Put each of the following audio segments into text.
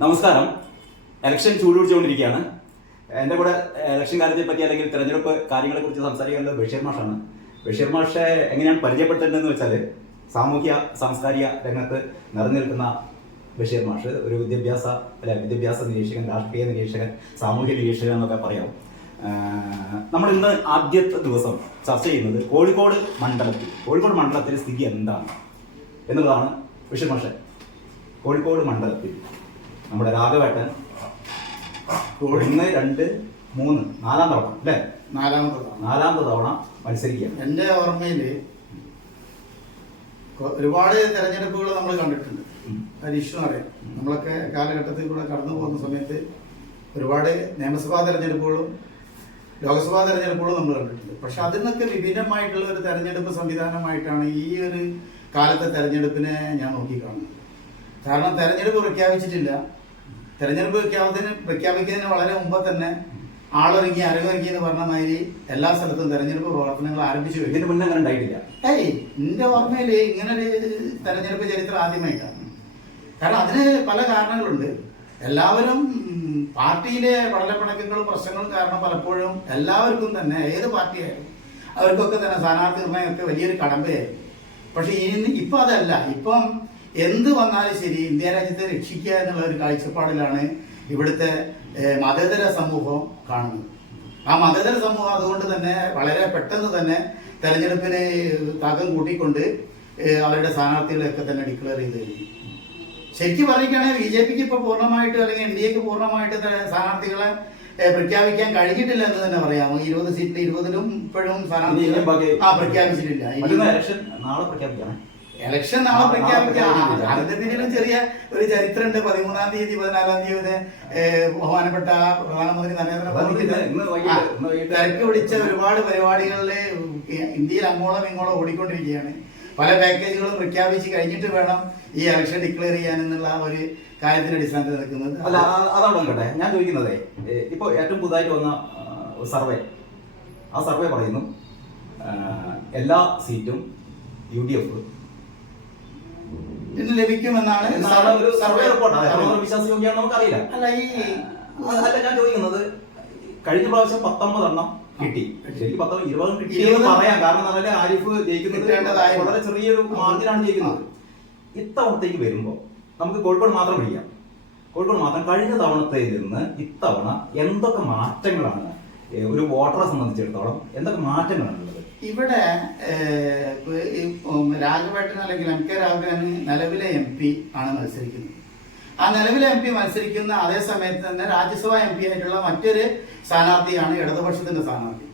നമസ്കാരം. ഇലക്ഷൻ ചൂടുപിടിച്ചുകൊണ്ടിരിക്കുകയാണ്. എൻ്റെ കൂടെ ഇലക്ഷൻ കാര്യത്തെ പറ്റി അല്ലെങ്കിൽ തെരഞ്ഞെടുപ്പ് കാര്യങ്ങളെക്കുറിച്ച് സംസാരിക്കുന്നത് ബഷീർ മാഷാണ്. ബഷീർ മാഷെ എങ്ങനെയാണ് പരിചയപ്പെടുത്തേണ്ടതെന്ന് വെച്ചാൽ, സാമൂഹ്യ സാംസ്കാരിക രംഗത്ത് നിറഞ്ഞു നിൽക്കുന്ന ബഷീർ മാഷ് ഒരു വിദ്യാഭ്യാസ നിരീക്ഷകൻ, രാഷ്ട്രീയ നിരീക്ഷകൻ, സാമൂഹ്യ നിരീക്ഷകൻ എന്നൊക്കെ പറയാം. നമ്മൾ ഇന്ന് ആദ്യത്തെ ദിവസം ചർച്ച ചെയ്യുന്നത് കോഴിക്കോട് മണ്ഡലത്തിൽ സ്ഥിതി എന്താണ് എന്നുള്ളതാണ്. ബഷീർ മാഷെ, കോഴിക്കോട് മണ്ഡലത്തിൽ നമ്മുടെ രാഘവേട്ടൻ 1, 2, 3 4 തവണ അല്ലേ? നാലാമത്തെ തവണ മത്സരിക്കുകയാണ്. എൻ്റെ ഓർമ്മയിൽ ഒരുപാട് തെരഞ്ഞെടുപ്പുകൾ നമ്മൾ കണ്ടിട്ടുണ്ട്. ഇഷ്യൂ അറിയാം. നമ്മളൊക്കെ കാലഘട്ടത്തിൽ കൂടെ കടന്നു പോകുന്ന സമയത്ത് ഒരുപാട് നിയമസഭാ തെരഞ്ഞെടുപ്പുകളും ലോക്സഭാ തെരഞ്ഞെടുപ്പുകളും നമ്മൾ കണ്ടിട്ടുണ്ട്. പക്ഷെ അതിൽ നിന്നൊക്കെ വിഭിന്നമായിട്ടുള്ള ഒരു തെരഞ്ഞെടുപ്പ് സംവിധാനമായിട്ടാണ് ഈ ഒരു കാലത്തെ തെരഞ്ഞെടുപ്പിനെ ഞാൻ നോക്കിക്കാണുന്നത്. കാരണം തെരഞ്ഞെടുപ്പ് പ്രഖ്യാപിച്ചിട്ടില്ല. തെരഞ്ഞെടുപ്പ് പ്രഖ്യാപിക്കുന്നതിന് വളരെ മുമ്പ് തന്നെ ആളൊരുങ്ങി അരങ്ങൊരുങ്ങി എന്ന് പറഞ്ഞ മാതിരി എല്ലാ സ്ഥലത്തും തെരഞ്ഞെടുപ്പ് പ്രവർത്തനങ്ങൾ ആരംഭിച്ചു. ഇതിന് മുന്നേ അങ്ങനെ ഉണ്ടായിട്ടില്ല. എന്റെ ഓർമ്മയിൽ ഇങ്ങനൊരു തെരഞ്ഞെടുപ്പ് ചരിത്രം ആദ്യമായിട്ടാണ്. കാരണം അതിന് പല കാരണങ്ങളുണ്ട്. എല്ലാവരും പാർട്ടിയിലെ പടലപ്പിണക്കങ്ങളും പ്രശ്നങ്ങളും കാരണം പലപ്പോഴും എല്ലാവർക്കും തന്നെ ഏത് പാർട്ടിയായാലും അവർക്കൊക്കെ തന്നെ സ്ഥാനാർത്ഥി നിർണ്ണയമൊക്കെ വലിയൊരു കടമ്പയായിരുന്നു. പക്ഷെ ഇപ്പൊ അതല്ല. ഇപ്പം എന്ത് വന്നാലും ശരി ഇന്ത്യ രാജ്യത്തെ രക്ഷിക്കുക എന്നുള്ള ഒരു കാഴ്ചപ്പാടിലാണ് ഇവിടുത്തെ മതേതര സമൂഹം കാണുന്നത്. ആ മതേതര സമൂഹം അതുകൊണ്ട് തന്നെ വളരെ പെട്ടെന്ന് തന്നെ തെരഞ്ഞെടുപ്പിന് താക്കം കൂട്ടിക്കൊണ്ട് അവരുടെ സ്ഥാനാർത്ഥികളെയൊക്കെ തന്നെ ഡിക്ലെയർ ചെയ്ത് കഴിഞ്ഞു. ശരിക്കും പറയുകയാണെങ്കിൽ BJPക്ക് ഇപ്പൊ പൂർണ്ണമായിട്ട് അല്ലെങ്കിൽ NDAക്ക് പൂർണ്ണമായിട്ട് സ്ഥാനാർത്ഥികളെ പ്രഖ്യാപിക്കാൻ കഴിഞ്ഞിട്ടില്ല എന്ന് തന്നെ പറയാമോ. 20 സീറ്റിൽ 20ലും ഇപ്പോഴും സ്ഥാനാർത്ഥികളെ പ്രഖ്യാപിച്ചിട്ടില്ല. ഇലക്ഷൻ നാളെ പ്രഖ്യാപിക്കാം. അതിന്റെ പിന്നിലും ചെറിയ ഒരു ചരിത്രമുണ്ട്. 13-ാം തീയതി 14-ാം തീയതി ബഹുമാനപ്പെട്ട പ്രധാനമന്ത്രി നരേന്ദ്രമോദി തിരക്ക് പിടിച്ച ഒരുപാട് പരിപാടികളിൽ ഇന്ത്യയിൽ അങ്ങോളം ഇങ്ങോളം ഓടിക്കൊണ്ടിരിക്കുകയാണ്. പല പാക്കേജുകളും പ്രഖ്യാപിച്ച് കഴിഞ്ഞിട്ട് വേണം ഈ ഇലക്ഷൻ ഡിക്ലെയർ ചെയ്യാനെന്നുള്ള ഒരു കാര്യത്തിന്റെ അടിസ്ഥാനത്തിൽ നിൽക്കുന്നത്. അല്ല, അതവിടെ കേട്ടെ. ഞാൻ ചോദിക്കുന്നതേ, ഇപ്പൊ ഏറ്റവും പുതുതായിട്ട് വന്ന സർവേ, ആ സർവേ പറയുന്നു എല്ലാ സീറ്റും UDF ലഭിക്കുമെന്നാണ് ഒരു സർവേ റിപ്പോർട്ട്. വിശ്വാസയോഗ്യമാണ് നമുക്കറിയില്ല. അല്ല, ഞാൻ ചോദിക്കുന്നത്, കഴിഞ്ഞ പ്രാവശ്യം 19 എണ്ണം കിട്ടി. ശരിക്കും 20 കിട്ടിയെന്ന് പറയാം. കാരണം നല്ല ആരിഫ് ജയിക്കുന്നത് വളരെ ചെറിയൊരു മാർജിനാണ് ജയിക്കുന്നത്. ഇത്തവണത്തേക്ക് വരുമ്പോ നമുക്ക് കോഴിക്കോട് മാത്രം പിടിക്കാം. കോഴിക്കോട് മാത്രം കഴിഞ്ഞ തവണത്തിൽ നിന്ന് ഇത്തവണ എന്തൊക്കെ മാറ്റങ്ങളാണ് ഒരു വോട്ടറെ സംബന്ധിച്ചിടത്തോളം എന്തൊക്കെ മാറ്റങ്ങളാണ് ഉള്ളത്? ഇവിടെ രാഘവേട്ടൻ അല്ലെങ്കിൽ MK രാഘവന് നിലവിലെ MP ആണ് മത്സരിക്കുന്നത്. ആ നിലവിലെ MP മത്സരിക്കുന്ന അതേ സമയത്ത് തന്നെ രാജ്യസഭാ MP ആയിട്ടുള്ള മറ്റൊരു സ്ഥാനാർത്ഥിയാണ് ഇടതുപക്ഷത്തിന്റെ സ്ഥാനാർത്ഥി.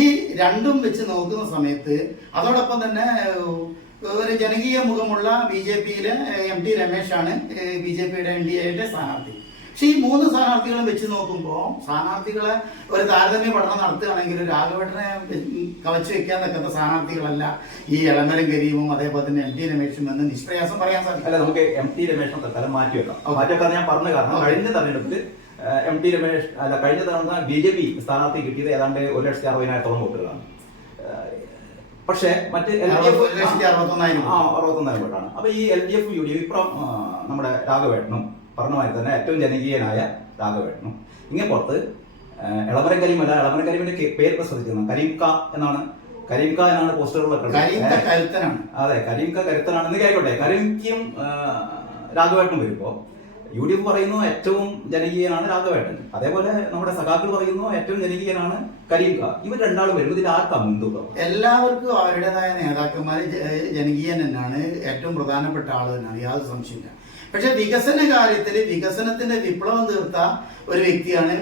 ഈ രണ്ടും വെച്ച് നോക്കുന്ന സമയത്ത് അതോടൊപ്പം തന്നെ ഒരു ജനകീയ മുഖമുള്ള BJPയിലെ MT രമേശാണ് BJPയുടെ NDAയുടെ സ്ഥാനാർത്ഥി. പക്ഷെ ഈ 3 സ്ഥാനാർത്ഥികളും വെച്ച് നോക്കുമ്പോൾ സ്ഥാനാർത്ഥികളെ ഒരു താരതമ്യ പഠനം നടത്തുകയാണെങ്കിൽ രാഘവേട്ടനെ കവച്ചു വെക്കാൻ തക്കത്ത സ്ഥാനാർത്ഥികളല്ല ഈ എളമരം കരീമും അതേപോലെ തന്നെ MT രമേശും എന്ന് നിഷ്പ്രയാസം പറയാൻ സാധിക്കും. അല്ല, നമുക്ക് MT രമേശിനെ തൽക്കാലം മാറ്റിവെക്കാൻ ഞാൻ പറഞ്ഞ കാരണം കഴിഞ്ഞ തെരഞ്ഞെടുപ്പിൽ MT രമേശ് കഴിഞ്ഞ തവണ BJP സ്ഥാനാർത്ഥി കിട്ടിയത് ഏതാണ്ട് 1,60,000 വോട്ടുകളാണ്. പക്ഷേ മറ്റ് 61,000 വോട്ടാണ്. അപ്പൊ ഈ LDF UDF ഇപ്പം നമ്മുടെ രാഘവേട്ടനും പറഞ്ഞ മാതിരി തന്നെ ഏറ്റവും ജനകീയനായ രാഘവേട്ടനും ഇങ്ങനെ പുറത്ത് എളമരം കരീമല്ല, എളമരം കരീമിന്റെ പേര് പ്രശ്നിക്കുന്നത് കരീംക എന്നാണ് പോസ്റ്ററുകളൊക്കെ. അതെ, കരീംക കരുത്തനാണെന്ന് കേൾക്കട്ടെ. കരീംക്കും രാഘവേട്ടനും വരുമ്പോ UDF പറയുന്നു ഏറ്റവും ജനകീയനാണ് രാഘവേട്ടൻ, അതേപോലെ നമ്മുടെ സഖാക്കൾ പറയുന്നു ഏറ്റവും ജനകീയനാണ് കരീംക. ഇവർ രണ്ടാളും വരുമ്പോൾ ഇതിൽ ആർക്കാ മുൻതൂക്കം? എല്ലാവർക്കും അവരുടേതായ നേതാക്കന്മാര് ജനകീയൻ തന്നെയാണ്, ഏറ്റവും പ്രധാനപ്പെട്ട ആള് തന്നെയാണ്, യാതൊരു സംശയമില്ല. പക്ഷെ വികസന കാര്യത്തിൽ വികസനത്തിന്റെ വിപ്ലവം തീർത്ത ഒരു വ്യക്തിയാണ്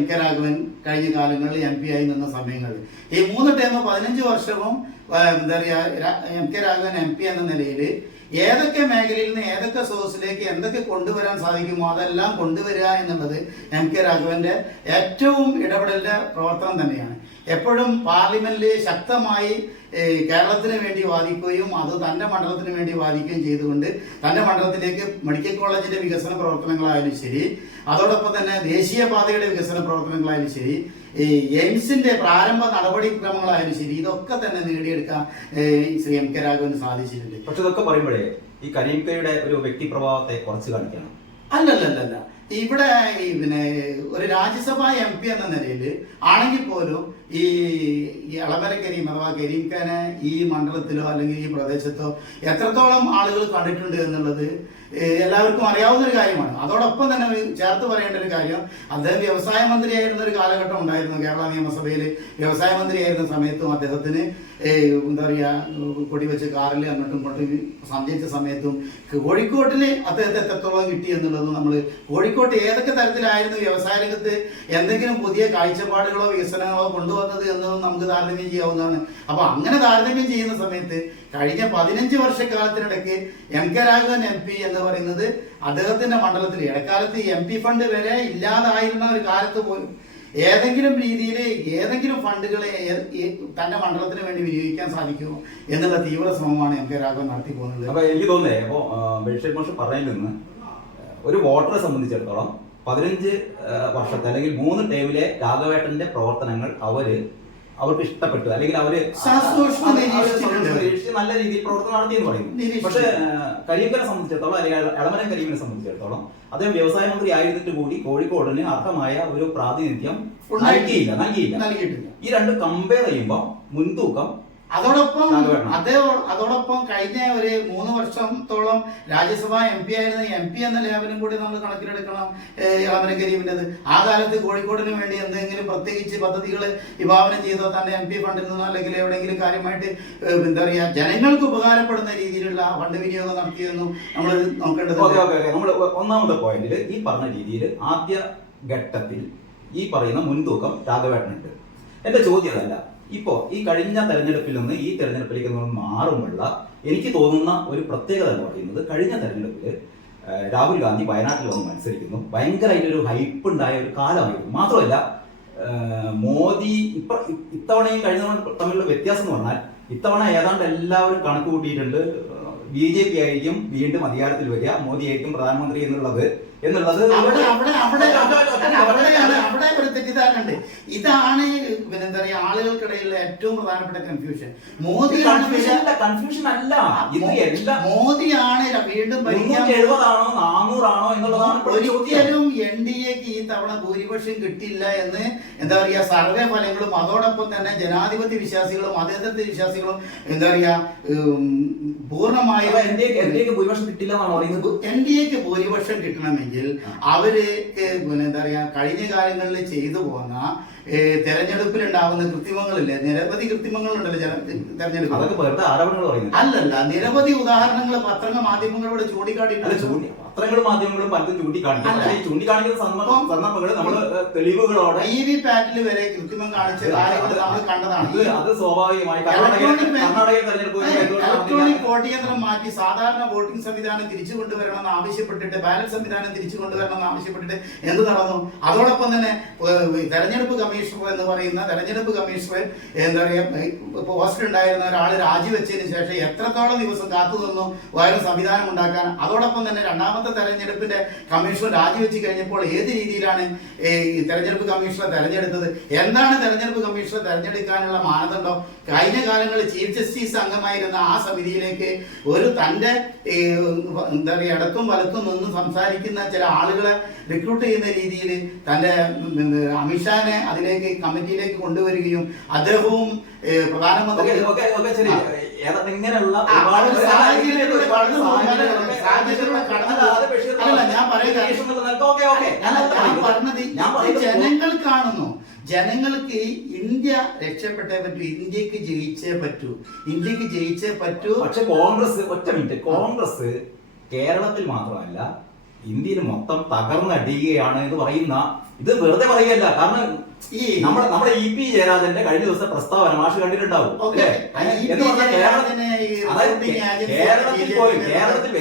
MK രാഘവൻ. കഴിഞ്ഞ കാലങ്ങളിൽ MP ആയി നിന്ന സമയങ്ങളിൽ ഈ 3 ടൈം 15 വർഷവും എന്താ പറയാ MK രാഘവൻ MP എന്ന നിലയിൽ ഏതൊക്കെ മേഖലയിൽ നിന്ന് ഏതൊക്കെ സോഴ്സിലേക്ക് എന്തൊക്കെ കൊണ്ടുവരാൻ സാധിക്കുമോ അതെല്ലാം കൊണ്ടുവരിക എന്നുള്ളത് MK രാഘവന്റെ ഏറ്റവും ഇടപെടലിന്റെ പ്രവർത്തനം തന്നെയാണ്. എപ്പോഴും പാർലമെന്റിൽ ശക്തമായി കേരളത്തിന് വേണ്ടി വാദിക്കുകയും അത് തന്റെ മണ്ഡലത്തിന് വേണ്ടി വാദിക്കുകയും ചെയ്തുകൊണ്ട് തന്റെ മണ്ഡലത്തിലേക്ക് മെഡിക്കൽ കോളേജിന്റെ വികസന പ്രവർത്തനങ്ങളായാലും ശരി, അതോടൊപ്പം തന്നെ ദേശീയപാതയുടെ വികസന പ്രവർത്തനങ്ങളായാലും ശരി, എയിംസിന്റെ പ്രാരംഭ നടപടിക്രമങ്ങളായാലും ശരി, ഇതൊക്കെ തന്നെ നേടിയെടുക്കാൻ ശ്രീ MK രാഘവന് സാധിച്ചിട്ടുണ്ട്. പക്ഷെ ഇതൊക്കെ പറയുമ്പോഴേ ഈ കരീംകയുടെ ഒരു വ്യക്തിപ്രഭാവത്തെ കുറച്ച് കാണിക്കണം. അല്ലല്ലല്ല, ഇവിടെ പിന്നെ ഒരു രാജ്യസഭാ MP എന്ന നിലയിൽ ആണെങ്കിൽ പോലും ഈ എളമര കരീം അഥവാ കരീം ഖാനെ ഈ മണ്ഡലത്തിലോ അല്ലെങ്കിൽ ഈ പ്രദേശത്തോ എത്രത്തോളം ആളുകൾ കണ്ടിട്ടുണ്ട് എന്നുള്ളത് എല്ലാവർക്കും അറിയാവുന്ന ഒരു കാര്യമാണ്. അതോടൊപ്പം തന്നെ ചേർത്ത് പറയേണ്ട ഒരു കാര്യം, അദ്ദേഹം വ്യവസായ മന്ത്രിയായിരുന്ന ഒരു കാലഘട്ടം ഉണ്ടായിരുന്നു. കേരള നിയമസഭയിൽ വ്യവസായ മന്ത്രിയായിരുന്ന സമയത്തും അദ്ദേഹത്തിന് എന്താ പറയുക, കൊടിവെച്ച് കാറിൽ അങ്ങോട്ടും ഇങ്ങോട്ടും സഞ്ചരിച്ച സമയത്തും കോഴിക്കോട്ടിന് അദ്ദേഹത്തെ എത്രത്തോളം കിട്ടി എന്നുള്ളത് നമ്മൾ കോഴിക്കോട്ട് ഏതൊക്കെ തരത്തിലായിരുന്നു വ്യവസായ രംഗത്ത് എന്തെങ്കിലും പുതിയ കാഴ്ചപ്പാടുകളോ വികസനങ്ങളോ കൊണ്ടുവന്നത് എന്നതും നമുക്ക് താരതമ്യം ചെയ്യാവുന്നതാണ്. അപ്പൊ അങ്ങനെ താരതമ്യം ചെയ്യുന്ന സമയത്ത് കഴിഞ്ഞ 15 വർഷക്കാലത്തിനിടയ്ക്ക് MK രാഘവൻ MP എന്ന് പറയുന്നത് അദ്ദേഹത്തിന്റെ മണ്ഡലത്തിൽ ഇടക്കാലത്ത് MP ഫണ്ട് വരെ ഇല്ലാതായിരുന്ന ഒരു കാലത്ത് പോലും ഏതെങ്കിലും രീതിയിൽ ഏതെങ്കിലും ഫണ്ടുകളെ തന്റെ മണ്ഡലത്തിന് വേണ്ടി വിനിയോഗിക്കാൻ സാധിക്കുമോ എന്നുള്ള തീവ്ര ശ്രമമാണ് MK രാഘവൻ നടത്തി പോകുന്നത്. അപ്പൊ എനിക്ക് തോന്നുന്നേ, അപ്പോ ബഷീർ മാഷ് പറഞ്ഞതിൽ നിന്ന് ഒരു വോട്ടറെ സംബന്ധിച്ചിടത്തോളം 15 വർഷത്തെ അല്ലെങ്കിൽ 3 ടൈമിലെ രാഘവേട്ടന്റെ പ്രവർത്തനങ്ങൾ അവർക്ക് ഇഷ്ടപ്പെട്ടു, അല്ലെങ്കിൽ അവര് നല്ല രീതിയിൽ പ്രവർത്തനം നടത്തിയെന്ന് പറയുന്നു. പക്ഷെ കരീമിനെ സംബന്ധിച്ചിടത്തോളം, അല്ലെങ്കിൽ എളമരം കരീമിനെ സംബന്ധിച്ചിടത്തോളം അദ്ദേഹം വ്യവസായ മന്ത്രി ആയിരുന്നിട്ട് കൂടി കോഴിക്കോടിന് അർഹമായ ഒരു പ്രാതിനിധ്യം നൽകിയില്ല. ഈ രണ്ട് കമ്പയർ ചെയ്യുമ്പോൾ മുൻതൂക്കം അതോടൊപ്പം കഴിഞ്ഞ ഒരു 3 വർഷത്തോളം രാജ്യസഭാ MP ആയിരുന്ന MP എന്ന ലേബലും കൂടി നമ്മൾ കണക്കിലെടുക്കണം എളമരം കരീമിൻ്റെത്. ആ കാലത്ത് കോഴിക്കോടിന് വേണ്ടി എന്തെങ്കിലും പ്രത്യേകിച്ച് പദ്ധതികൾ വിഭാവനം ചെയ്തോ തന്റെ MP ഫണ്ടിൽ നിന്നോ അല്ലെങ്കിൽ എവിടെയെങ്കിലും കാര്യമായിട്ട് എന്താ പറയുക ജനങ്ങൾക്ക് ഉപകാരപ്പെടുന്ന രീതിയിലുള്ള ഫണ്ട് വിനിയോഗം നടത്തിയെന്നും നമ്മൾ നോക്കേണ്ടത്. നമ്മൾ ഒന്നാമത്തെ പോയിന്റിൽ ഈ പറഞ്ഞ രീതിയിൽ ആദ്യ ഘട്ടത്തിൽ ഈ പറയുന്ന മുൻതൂക്കം രാഘവേട്ടനുണ്ട്. എന്റെ ചോദ്യം അതല്ല, ഇപ്പോ ഈ കഴിഞ്ഞ തെരഞ്ഞെടുപ്പിൽ നിന്ന് ഈ തെരഞ്ഞെടുപ്പിലേക്ക് മാറുമുള്ള എനിക്ക് തോന്നുന്ന ഒരു പ്രത്യേകത എന്ന് പറയുന്നത്, കഴിഞ്ഞ തെരഞ്ഞെടുപ്പിൽ രാഹുൽ ഗാന്ധി വയനാട്ടിൽ വന്ന് മത്സരിക്കുന്നു. ഭയങ്കരമായിട്ടൊരു ഹൈപ്പ് ഉണ്ടായ ഒരു കാലമായിരുന്നു. മാത്രമല്ല മോദി ഇത്തവണയും കഴിഞ്ഞ തമ്മിലുള്ള വ്യത്യാസം എന്ന് പറഞ്ഞാൽ, ഇത്തവണ ഏതാണ്ട് എല്ലാവരും കണക്ക് കൂട്ടിയിട്ടുണ്ട് BJP ആയിരിക്കും വീണ്ടും അധികാരത്തിൽ വരിക, മോദി ആയിരിക്കും പ്രധാനമന്ത്രി എന്നുള്ളത് അവിടെ ഒരു തെറ്റിദ്ധാരണ. ഇതാണ് പിന്നെ എന്താ പറയുക ആളുകൾക്കിടയിലുള്ള ഏറ്റവും പ്രധാനപ്പെട്ട കൺഫ്യൂഷൻ. കൺഫ്യൂഷൻ അല്ല, മോദിയാണ് വീണ്ടും ഒരിക്കലും NDAക്ക് ഈ തവണ ഭൂരിപക്ഷം കിട്ടില്ല എന്ന് എന്താ പറയുക സർവേ ഫലങ്ങളും അതോടൊപ്പം തന്നെ ജനാധിപത്യ വിശ്വാസികളും മതേതര വിശ്വാസികളും എന്താ പറയുക പൂർണ്ണമായും ഭൂരിപക്ഷം കിട്ടില്ല എന്നാണ് പറയുന്നത്. NDAക്ക് ഭൂരിപക്ഷം കിട്ടണമെങ്കിൽ അവര് എന്താ പറയാ കഴിഞ്ഞ കാലങ്ങളിൽ ചെയ്തു പോന്ന തെരഞ്ഞെടുപ്പിൽ ഉണ്ടാവുന്ന കൃത്രിമങ്ങളില്ലേ, നിരവധി കൃത്രിമങ്ങളുണ്ടല്ലോ തെരഞ്ഞെടുപ്പ്. അല്ലല്ല, നിരവധി ഉദാഹരണങ്ങൾ പത്രങ്ങൾ മാധ്യമങ്ങളോട് ചൂണ്ടിക്കാട്ടിയിട്ടുണ്ട്. പത്രങ്ങളും മാധ്യമങ്ങളും പലതും ചൂണ്ടിക്കാണിക്കുന്ന സന്ദർഭങ്ങൾ നമ്മൾ തെളിവുകളോടെ VVPAT വരെ കൃത്രിമം കാണിച്ച കാര്യങ്ങൾ നമ്മൾ കണ്ടതാണ്. അത് സ്വാഭാവികമായി ഇലക്ട്രോണിക് വോട്ട് യന്ത്രം മാറ്റി സാധാരണ വോട്ടിംഗ് സംവിധാനം തിരിച്ചു കൊണ്ടുവരണമെന്ന് ആവശ്യപ്പെട്ടിട്ട്, ബാലറ്റ് സംവിധാനം തിരിച്ചു കൊണ്ടുവരണമെന്ന് ആവശ്യപ്പെട്ടിട്ട് എന്ത് നടന്നു? അതോടൊപ്പം തന്നെ തെരഞ്ഞെടുപ്പ് കമ്മീഷണർ എന്ന് പറയുന്ന തെരഞ്ഞെടുപ്പ് കമ്മീഷണർ എന്താ പറയുക പോസ്റ്റ് ഉണ്ടായിരുന്ന ഒരാൾ രാജിവെച്ചതിന് ശേഷം എത്രത്തോളം ദിവസം കാത്തു നിന്നു വേറെ സംവിധാനം ഉണ്ടാക്കാൻ. അതോടൊപ്പം തന്നെ രണ്ടാമത്തെ തെരഞ്ഞെടുപ്പിന്റെ കമ്മീഷൻ രാജിവെച്ച് കഴിഞ്ഞപ്പോൾ ഏത് രീതിയിലാണ് തെരഞ്ഞെടുപ്പ് കമ്മീഷണറെ തെരഞ്ഞെടുത്തത്? എന്താണ് തെരഞ്ഞെടുപ്പ് കമ്മീഷണറെ തെരഞ്ഞെടുക്കാനുള്ള മാനദണ്ഡം? കഴിഞ്ഞ കാലങ്ങളിൽ ചീഫ് ജസ്റ്റിസ് അംഗമായിരുന്ന ആ സമിതിയിലേക്ക് ഒരു തന്റെ എന്താ പറയുക ഇടത്തും വലത്തും നിന്ന് സംസാരിക്കുന്ന ചില ആളുകളെ റിക്രൂട്ട് ചെയ്യുന്ന രീതിയിൽ തന്റെ അമിത്ഷാനെ അതിലേക്ക് കമ്മിറ്റിയിലേക്ക് കൊണ്ടുവരികയും അദ്ദേഹവും പ്രധാനമന്ത്രി ജനങ്ങൾ കാണുന്നു. ജനങ്ങൾക്ക് ഇന്ത്യ രക്ഷപ്പെട്ടേ പറ്റൂ, ഇന്ത്യക്ക് ജയിച്ചേ പറ്റൂ. പക്ഷെ കോൺഗ്രസ് കേരളത്തിൽ മാത്രമല്ല ഇന്ത്യയിൽ മൊത്തം തകർന്നടിയുകയാണ് എന്ന് പറയുന്ന ഇത് വെറുതെ പറയുകയല്ല. കാരണം നമ്മുടെ EP ജയരാജന്റെ കഴിഞ്ഞ ദിവസത്തെ പ്രസ്താവന മാഷ് കണ്ടിട്ടുണ്ടാവും. കേരളത്തിൽ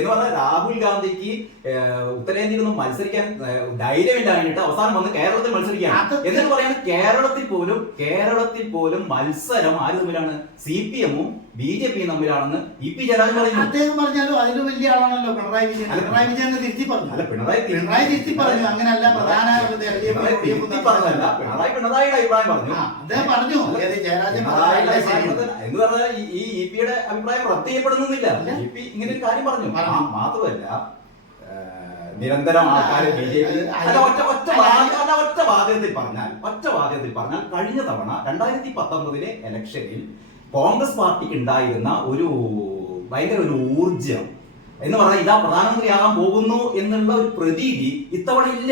എന്ന് പറഞ്ഞാൽ രാഹുൽ ഗാന്ധിക്ക് ഉത്തരേന്ത്യയിൽ നിന്നും മത്സരിക്കാൻ ധൈര്യമില്ലാഞ്ഞിട്ട് അവസാനം വന്ന് കേരളത്തിൽ മത്സരിക്കുകയാണ്. എന്നിട്ട് പറയാണ് കേരളത്തിൽ പോലും മത്സരം ആര് തമ്മിലാണ്? CPM-ഉം BJP തമ്മിലാണെന്ന് EP ജയരാജൻ പറയുന്നു. അദ്ദേഹം പറഞ്ഞാലും അതിലും വലിയ ആളാണല്ലോ പിണറായി വിജയൻ. തിരുത്തി പറഞ്ഞു. അല്ല, പിണറായി തിരുത്തി പറഞ്ഞു. അങ്ങനെയല്ല, പ്രധാന പിണറായിയുടെ അഭിപ്രായം പറഞ്ഞു. അദ്ദേഹം പറഞ്ഞു എന്ന് പറഞ്ഞാൽ ഈ EP-യുടെ അഭിപ്രായം റദ്ദ് ചെയ്യപ്പെടുന്നില്ല. EP ഇങ്ങനെ ഒരു കാര്യം പറഞ്ഞു. മാത്രമല്ല നിരന്തരം ആൾക്കാർ BJP ഒറ്റ വാചകത്തിൽ പറഞ്ഞാൽ കഴിഞ്ഞ തവണ 2019 ഇലക്ഷനിൽ കോൺഗ്രസ് പാർട്ടിക്ക് ഉണ്ടായിരുന്ന ഒരു ഭയങ്കര ഒരു ഊർജം എന്ന് പറഞ്ഞാൽ ഇതാ പ്രധാനമന്ത്രിയാകാൻ പോകുന്നു എന്നുള്ള ഒരു പ്രതീതി ഇത്തവണ ഇല്ല.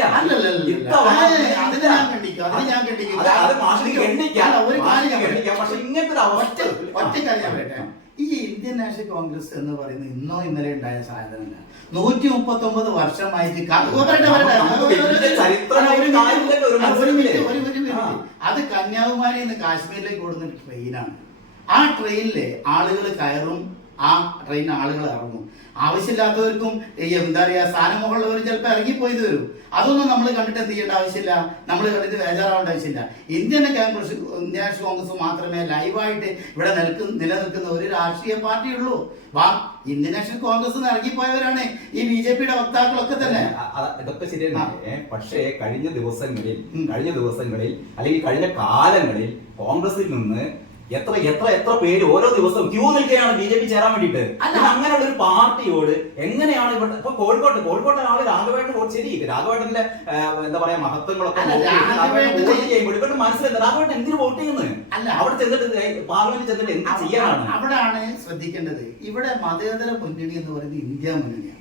പക്ഷെ ഇങ്ങനത്തെ ഒരു അവസ്ഥ ഈ ഇന്ത്യൻ നാഷണൽ കോൺഗ്രസ് എന്ന് പറയുന്നത് ഇന്നോ ഇന്നലെ ഉണ്ടായ സാധനമല്ല. 139 വർഷമായിട്ട് അത് കന്യാകുമാരിയിൽ നിന്ന് കാശ്മീരിലേക്ക് ഓടുന്ന ട്രെയിനാണ്. ആ ട്രെയിനിലെ ആളുകൾ കയറും, ആ ട്രെയിനിൽ ആളുകൾ ഇറങ്ങും. ആവശ്യമില്ലാത്തവർക്കും എന്താ പറയാ സ്ഥാനമുള്ളവർ ചിലപ്പോൾ ഇറങ്ങിപ്പോയത് വരും. അതൊന്നും നമ്മൾ കണ്ടിട്ട് എന്ത് ചെയ്യേണ്ട ആവശ്യമില്ല, നമ്മൾ കണ്ടിട്ട് ബേജാറാവേണ്ട ആവശ്യമില്ല. ഇന്ത്യൻ നാഷണൽ കോൺഗ്രസ് മാത്രമേ ലൈവായിട്ട് ഇവിടെ നിലനിൽക്കുന്ന ഒരു രാഷ്ട്രീയ പാർട്ടിയുള്ളൂ. ഇന്ത്യൻ നാഷണൽ കോൺഗ്രസ് ഇറങ്ങിപ്പോയവരാണ് ഈ BJPയുടെ വക്താക്കളൊക്കെ തന്നെ. ഇതൊക്കെ ശരിയാണ്. പക്ഷേ കഴിഞ്ഞ ദിവസങ്ങളിൽ അല്ലെങ്കിൽ കഴിഞ്ഞ കാലങ്ങളിൽ കോൺഗ്രസിൽ നിന്ന് എത്ര പേര് ഓരോ ദിവസവും ക്യൂ നിൽക്കുകയാണ് BJP ചേരാൻ വേണ്ടിയിട്ട്. അങ്ങനെയുള്ള ഒരു പാർട്ടിയോട് എങ്ങനെയാണ് ഇവിടെ ഇപ്പൊ കോഴിക്കോട്ടെ ആള് രാഘവേട്ടൻ വോട്ട് ശരി, രാഘവേട്ടന്റെ എന്താ പറയാ മഹത്വങ്ങളൊക്കെ ഇവരുടെ മനസ്സിലായി രാഘവേട്ടൻ എന്തിനു വോട്ട് ചെയ്യുന്നത്? അവിടെ ചെന്നിട്ട് പാർലമെന്റിൽ ചെന്നിട്ട് എന്ത് ചെയ്യാനാണ്? അവിടെയാണ് ശ്രദ്ധിക്കേണ്ടത്. ഇവിടെ മതേതര മുന്നണി എന്ന് പറയുന്നത് ഇന്ത്യ മുന്നണിയാണ്.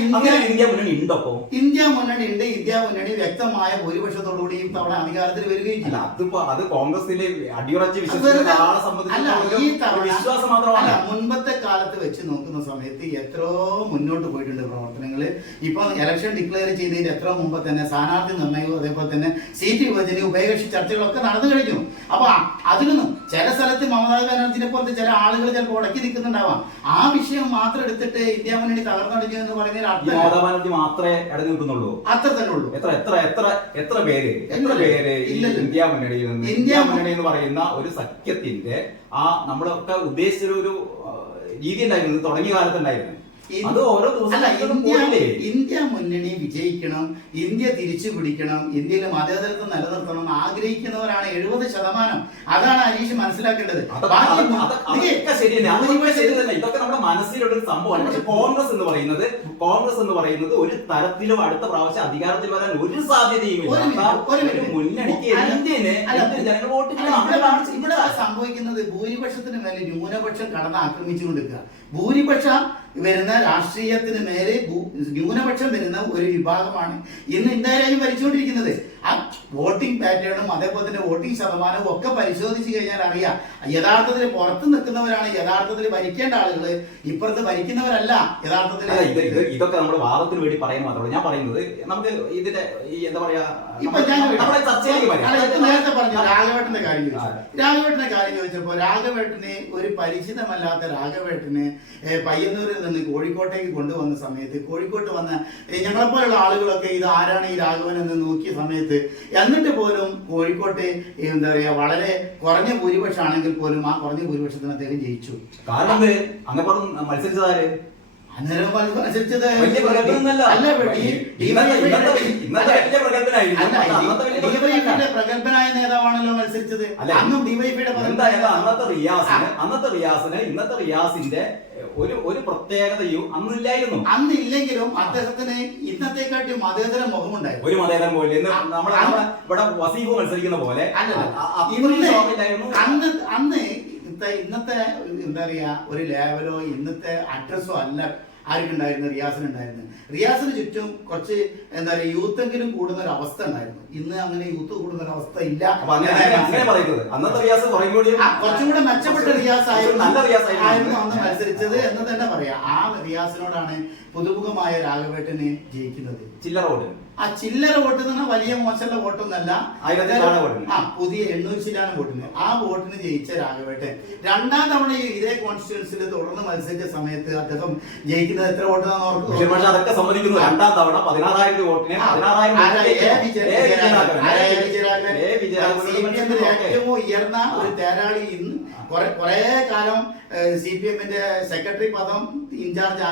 ഇന്ത്യ മുന്നണി ഉണ്ടോ? ഇന്ത്യ മുന്നണി ഉണ്ട്. ഇന്ത്യ മുന്നണി വ്യക്തമായ ഭൂരിപക്ഷത്തോടുകൂടി ഈ തവണ അധികാരത്തിൽ വരികയും ചെയ്യും. അത് കോൺഗ്രസിലെ അടിയുറച്ച് വിശ്വാസം മാത്രമല്ല. മുൻപത്തെ കാലത്ത് വെച്ച് നോക്കുന്ന സമയത്ത് എത്രയോ മുന്നോട്ട് പോയിട്ടുണ്ട് പ്രവർത്തനങ്ങള്. ഇപ്പൊ ഇലക്ഷൻ ഡിക്ലെയർ ചെയ്തതിന് എത്ര മുമ്പ് തന്നെ സ്ഥാനാർത്ഥി നിർണയവും അതേപോലെ തന്നെ സീറ്റ് വിഭജനവും ഉഭയകക്ഷി ചർച്ചകളൊക്കെ നടന്നു കഴിഞ്ഞു. അപ്പൊ അതിലൊന്നും ചില സ്ഥലത്ത് മമതാ ബാനർജിനെ പോലത്തെ ചില ആളുകൾ ചിലപ്പോൾ ഉടക്കി നിൽക്കുന്നുണ്ടാവാം. ആ വിഷയം മാത്രം എടുത്തിട്ട് ഇന്ത്യ മുന്നണി തകർന്നടിഞ്ഞു എന്ന് മമതാ ബാനർജി മാത്രമേ ഇടഞ്ഞു നിൽക്കുന്നുള്ളൂ. അത്ര തന്നെ ഉള്ളൂ. എത്ര പേര് ഇന്ത്യ മുന്നണി എന്ന് പറയുന്ന ഒരു സഖ്യത്തിന്റെ ആ നമ്മളൊക്കെ ഉദ്ദേശിച്ചൊരു രീതി ഉണ്ടായിരുന്നു, തുടങ്ങിയ കാലത്തുണ്ടായിരുന്നു. അത് ഓരോ ദിവസം ഇന്ത്യ മുന്നണി വിജയിക്കണം, ഇന്ത്യ തിരിച്ചു പിടിക്കണം, ഇന്ത്യയിലെ മതേതരത്വം നിലനിർത്തണം ആഗ്രഹിക്കുന്നവരാണ് 70%. അതാണ് അനീഷ് മനസ്സിലാക്കേണ്ടത്. ഇതൊക്കെ നമ്മുടെ മനസ്സിലുള്ള ഒരു സംഭവമാണ്. പക്ഷെ കോൺഗ്രസ് എന്ന് പറയുന്നത് ഒരു തരത്തിലും അടുത്ത പ്രാവശ്യം അധികാരത്തിൽ വരാൻ ഒരു സാധ്യതയും മുന്നണിക്ക് ജനങ്ങൾ വോട്ട് ഇവിടെ സംഭവിക്കുന്നത് ഭൂരിപക്ഷത്തിന് മേലെ ന്യൂനപക്ഷം കടന്ന് ആക്രമിച്ചുകൊണ്ടിരിക്കുക. ഭൂരിപക്ഷം വരുന്ന രാഷ്ട്രീയത്തിന് മേലെ ന്യൂനപക്ഷം വരുന്ന ഒരു വിഭാഗമാണ് ഇന്ന് ഇന്ത്യ ഭരിച്ചുകൊണ്ടിരിക്കുന്നത്. ആ വോട്ടിംഗ് പാറ്റേണും അതേപോലെ തന്നെ വോട്ടിംഗ് ശതമാനവും ഒക്കെ പരിശോധിച്ച് കഴിഞ്ഞാൽ അറിയാം യഥാർത്ഥത്തിൽ പുറത്ത് നിൽക്കുന്നവരാണ് യഥാർത്ഥത്തിൽ ഭരിക്കേണ്ട ആളുകൾ, ഇപ്പുറത്ത് ഭരിക്കുന്നവരല്ല യഥാർത്ഥത്തിൽ. ഇതൊക്കെ നമ്മുടെ വാദത്തിന് വേണ്ടി പറയാൻ മാത്രമല്ല. ഞാൻ പറയുന്നത് നമുക്ക് ഇതിന്റെ എന്താ പറയാ നേരത്തെ പറഞ്ഞു രാഘവേട്ടന്റെ കാര്യം ചോദിച്ചപ്പോ രാഘവേട്ടന് ഒരു പരിചിതമല്ലാത്ത രാഘവേട്ടന് പയ്യന്നൂരിൽ നിന്ന് കോഴിക്കോട്ടേക്ക് കൊണ്ടുവന്ന സമയത്ത് കോഴിക്കോട്ട് വന്ന ഞങ്ങളെപ്പോലുള്ള ആളുകളൊക്കെ ഇത് ആരാണ് ഈ രാഘവൻ എന്ന് നോക്കിയ സമയത്ത് എന്നിട്ട് പോലും കോഴിക്കോട്ടെ എന്താ പറയാ വളരെ കുറഞ്ഞ ഭൂരിപക്ഷമാണെങ്കിൽ പോലും ആ കുറഞ്ഞ ഭൂരിപക്ഷത്തിന് അദ്ദേഹം ജയിച്ചു. കാരണം മത്സരിച്ചതാര്? അന്നേരം മത്സരിച്ചത് പ്രഗത്ഭനായ നേതാവാണല്ലോ മത്സരിച്ചത്. അന്നും ഡിവൈഎഫ്ഐയുടെ അന്നത്തെ റിയാസിന്റെ ഒരു പ്രത്യേകതയും അന്നില്ലായിരുന്നു. അന്നില്ലെങ്കിലും അദ്ദേഹത്തിന് ഇന്നത്തെക്കാട്ടി മതേതര മുഖമുണ്ടായിരുന്നു. ഒരു മതേതരം പോലെ നമ്മളെ ഇവിടെ വസീഫ് മത്സരിക്കുന്ന പോലെ അന്ന് ഇന്നത്തെ എന്താ പറയാ ഒരു ലേവലോ ഇന്നത്തെ അഡ്രസ്സോ അല്ല ആർക്കുണ്ടായിരുന്നു, റിയാസിനുണ്ടായിരുന്നു. റിയാസിന് ചുറ്റും കുറച്ച് എന്താ പറയുക യൂത്തെങ്കിലും കൂടുന്ന ഒരു അവസ്ഥ ഉണ്ടായിരുന്നു. ഇന്ന് അങ്ങനെ യൂത്ത് കൂടുന്ന ഒരു അവസ്ഥ ഇല്ല. കുറച്ചും കൂടെ മെച്ചപ്പെട്ട റിയാസ് ആയിരുന്നു അന്ന് മത്സരിച്ചത് എന്ന് തന്നെ പറയാം. ആ റിയാസിനോടാണ് പുതുമുഖമായ രാഘവേട്ടന് ജയിക്കുന്നത്. ചില്ലറ വോട്ട്, ആ ചില്ലറ വോട്ട് എന്ന് പറഞ്ഞാൽ വലിയ മോശമുള്ള വോട്ടൊന്നല്ല, പുതിയ 800 ശതമാനം വോട്ടിന് ആ വോട്ടിന് ജയിച്ച രാഘവേട്ടൻ രണ്ടാം തവണ ഇതേ കോൺസ്റ്റിറ്റ്യുവൻസിൽ തുടർന്ന് മത്സരിച്ച സമയത്ത് അദ്ദേഹം ജയിക്കുന്നത് എത്ര വോട്ടാണെന്ന് ഓർക്കും. അതൊക്കെ സമ്മതിക്കുന്നു. രണ്ടാം തവണ 16,000 വോട്ടിന് ഏറ്റവും ഉയർന്ന ഒരു തേരാളി ഇന്ന് കുറെ കാലം CPM-ന്റെ സെക്രട്ടറി പദം ഇൻചാർജ്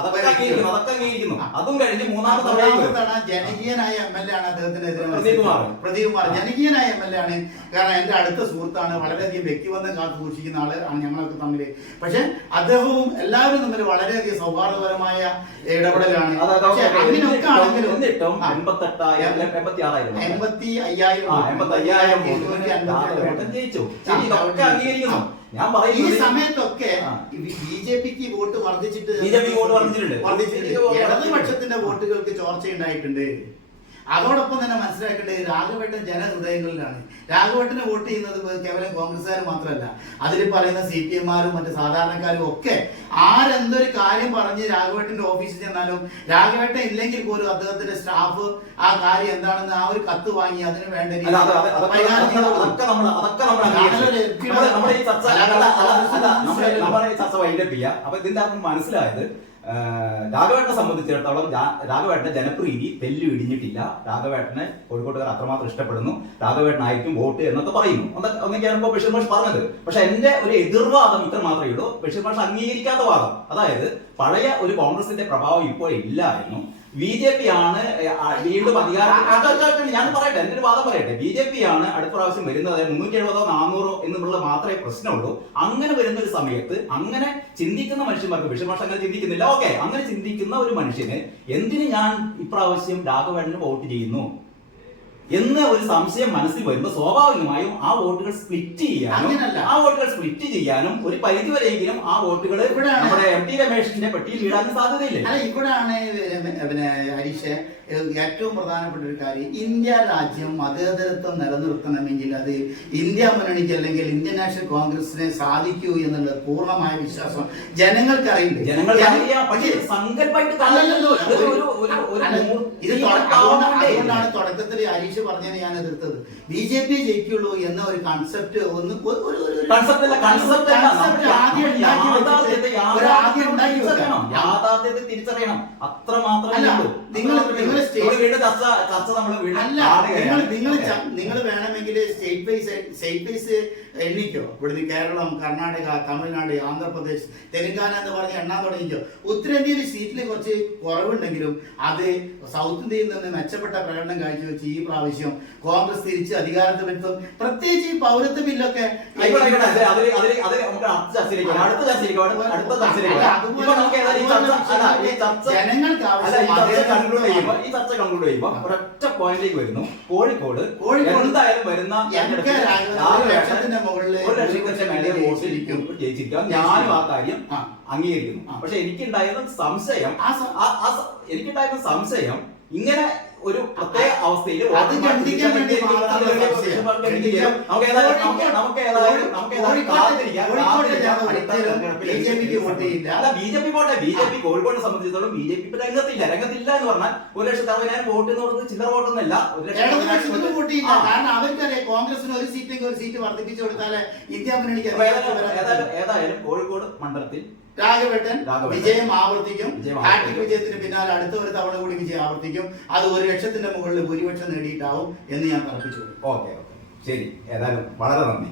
അതൊക്കെ അംഗീകരിക്കുന്നു. അതും കഴിഞ്ഞ് മൂന്നാമത്തെ തവണ ജനകീയനായ MLA ആണ് അദ്ദേഹത്തിനെതിരെ പ്രദീപ് കുമാർ ജനകീയനായ MLA ആണ്. കാരണം എന്റെ അടുത്ത സുഹൃത്താണ്, വളരെയധികം വ്യക്തിബന്ധം കാത്തു സൂക്ഷിക്കുന്ന ആള് ആണ് ഞങ്ങളൊക്കെ തമ്മില്. പക്ഷെ അദ്ദേഹവും എല്ലാവരും തമ്മിൽ വളരെയധികം സൗഹാർദ്ദപരമായ ഇടപെടലാണ്. പക്ഷെ അങ്ങനെയൊക്കെ ആണെങ്കിലും 85,000 ഞാൻ ഈ സമയത്തൊക്കെ BJPക്ക് വോട്ട് വർദ്ധിച്ചിട്ട് ഇടതുപക്ഷത്തിന്റെ വോട്ടുകൾക്ക് ചോർച്ചയുണ്ടായിട്ടുണ്ട്. അതോടൊപ്പം തന്നെ മനസ്സിലാക്കേണ്ടത് രാഘവേട്ടൻ ജനഹൃദയങ്ങളിലാണ്. രാഘവേട്ടനെ വോട്ട് ചെയ്യുന്നത് കേവലം കോൺഗ്രസ്സുകാർ മാത്രമല്ല, അതിൽ പറയുന്ന CPM-മാരും മറ്റ് സാധാരണക്കാരും ഒക്കെ ആരെന്തൊരു കാര്യം പറഞ്ഞ് രാഘവേട്ടന്റെ ഓഫീസിൽ ചെന്നാലും രാഘവേട്ടൻ ഇല്ലെങ്കിൽ പോലും അദ്ദേഹത്തിന്റെ സ്റ്റാഫ് ആ കാര്യം എന്താണെന്ന് ആ ഒരു കത്ത് വാങ്ങി അതിന് വേണ്ട അപ്പൊ ഇതിന്റെ മനസ്സിലായത് രാഘവേട്ടനെ സംബന്ധിച്ചിടത്തോളം രാഘവേട്ടന്റെ ജനപ്രീതി തെല്ലു ഇടിഞ്ഞിട്ടില്ല. രാഘവേട്ടനെ കോഴിക്കോട്ടുകാർ അത്രമാത്രം ഇഷ്ടപ്പെടുന്നു, രാഘവേട്ടനായിരിക്കും വോട്ട് എന്നൊക്കെ പറയുന്നു. ഒന്നൊക്കെയാണ് ഇപ്പോൾ ബഷീർ മാഷ് പറഞ്ഞത്. പക്ഷെ എന്റെ ഒരു എതിർവാദം ഇത്ര മാത്രമേ ഉള്ളൂ, ബഷീർ മാഷ് അംഗീകരിക്കാത്ത വാദം. അതായത് പഴയ ഒരു കോൺഗ്രസിന്റെ പ്രഭാവം ഇപ്പോൾ ഇല്ലായിരുന്നു. BJP ആണ് വീണ്ടും അധികാരം. ഞാൻ പറയട്ടെ, എന്റെ ഒരു വാദം പറയട്ടെ. BJP ആണ് അടുത്ത പ്രാവശ്യം വരുന്നത് 370 400 എന്നുള്ള മാത്രമേ പ്രശ്നമുള്ളൂ. അങ്ങനെ വരുന്ന ഒരു സമയത്ത് അങ്ങനെ ചിന്തിക്കുന്ന മനുഷ്യന്മാർക്ക്, ബഷീർ മാഷ് അങ്ങനെ ചിന്തിക്കുന്നില്ല, ഓക്കെ, അങ്ങനെ ചിന്തിക്കുന്ന ഒരു മനുഷ്യന് എന്തിന് ഞാൻ ഇപ്രാവശ്യം രാഘവേട്ടന് വോട്ട് ചെയ്യുന്നു എന്ന് ഒരു സംശയം മനസ്സിൽ വരുമ്പോൾ സ്വാഭാവികമായും ആ വോട്ടുകൾ സ്പ്ലിറ്റ് ചെയ്യാനും ഒരു പരിധിവരെയെങ്കിലും ആ വോട്ടുകൾ നമ്മുടെ MT രമേശിന്റെ പെട്ടിയിൽ വീഴാനും സാധ്യതയില്ല. ഇവിടാണ് പിന്നെ ഹരീഷ് ഏറ്റവും പ്രധാനപ്പെട്ട ഒരു കാര്യം. ഇന്ത്യ രാജ്യം മതേതരത്വം നിലനിർത്തണമെങ്കിൽ അത് ഇന്ത്യ മുന്നണിക്ക് അല്ലെങ്കിൽ ഇന്ത്യൻ നാഷണൽ കോൺഗ്രസിനെ സാധിക്കൂ എന്നുള്ളത് പൂർണ്ണമായ വിശ്വാസം ജനങ്ങൾക്ക് അറിയില്ല. അതുകൊണ്ടാണ് തുടക്കത്തിൽ ഹരീഷ് പറഞ്ഞതിന് ഞാൻ എതിർത്തത്. BJP ജയിക്കുള്ളൂ എന്ന ഒരു കൺസെപ്റ്റ് തിരിച്ചറിയണം. അത്ര മാത്രമേ നിങ്ങൾ വേണമെങ്കിൽ സ്റ്റേറ്റ് വൈസ് എണ്ണിക്കോ. ഇവിടുന്ന് കേരളം, കർണാടക, തമിഴ്നാട്, ആന്ധ്രാപ്രദേശ്, തെലങ്കാന എന്ന് പറഞ്ഞ് എണ്ണാൻ തുടങ്ങിക്കോ. ഉത്തരേന്ത്യയിൽ സീറ്റിൽ കുറച്ച് കുറവുണ്ടെങ്കിലും അത് സൗത്ത് ഇന്ത്യയിൽ നിന്ന് മെച്ചപ്പെട്ട പ്രകടനം കാഴ്ചവെച്ച് ഈ പ്രാവശ്യം കോൺഗ്രസ് തിരിച്ച് അധികാരത്തിൽ എത്തും. പ്രത്യേകിച്ച് ഈ പൗരത്വ ബില്ലൊക്കെ ജനങ്ങൾക്ക് ഒരൊറ്റ പോയിന്റിലേക്ക് വരുന്നു. കോഴിക്കോട് എന്തായാലും വരുന്ന 1 ലക്ഷത്തിന്റെ മേലെ വോട്ടിരിക്കും ജയിച്ചിരിക്കാം. ഞാനും ആ കാര്യം അംഗീകരിക്കുന്നു. പക്ഷെ എനിക്കുണ്ടായിരുന്ന സംശയം ഇങ്ങനെ ഒരു പ്രത്യേക അവസ്ഥയിൽ BJP കോഴിക്കോടിനെ സംബന്ധിച്ചിടത്തോളം BJP രംഗത്തില്ല എന്ന് പറഞ്ഞാൽ 1,60,000 വോട്ട് എന്ന് പറയുന്നത് ചില്ലറ വോട്ടൊന്നുമല്ല. കാരണം അവർക്കറിയാം കോൺഗ്രസിന് ഒരു സീറ്റ് വർദ്ധിപ്പിച്ചു കൊടുത്താലേ ഇന്ത്യ മുന്നണിക്ക്. ഏതായാലും കോഴിക്കോട് മണ്ഡലത്തിൽ രാഘവേട്ടൻ വിജയം ആവർത്തിക്കും. ഹാട്രിക് വിജയത്തിന് പിന്നാലെ അടുത്ത ഒരു തവണ കൂടി വിജയം ആവർത്തിക്കും. അത് 1 ലക്ഷത്തിന്റെ മുകളിൽ ഭൂരിപക്ഷം നേടിയിട്ടാവും എന്ന് ഞാൻ തറപ്പിച്ചു. ഓക്കെ, ശരി. ഏതായാലും വളരെ നന്ദി.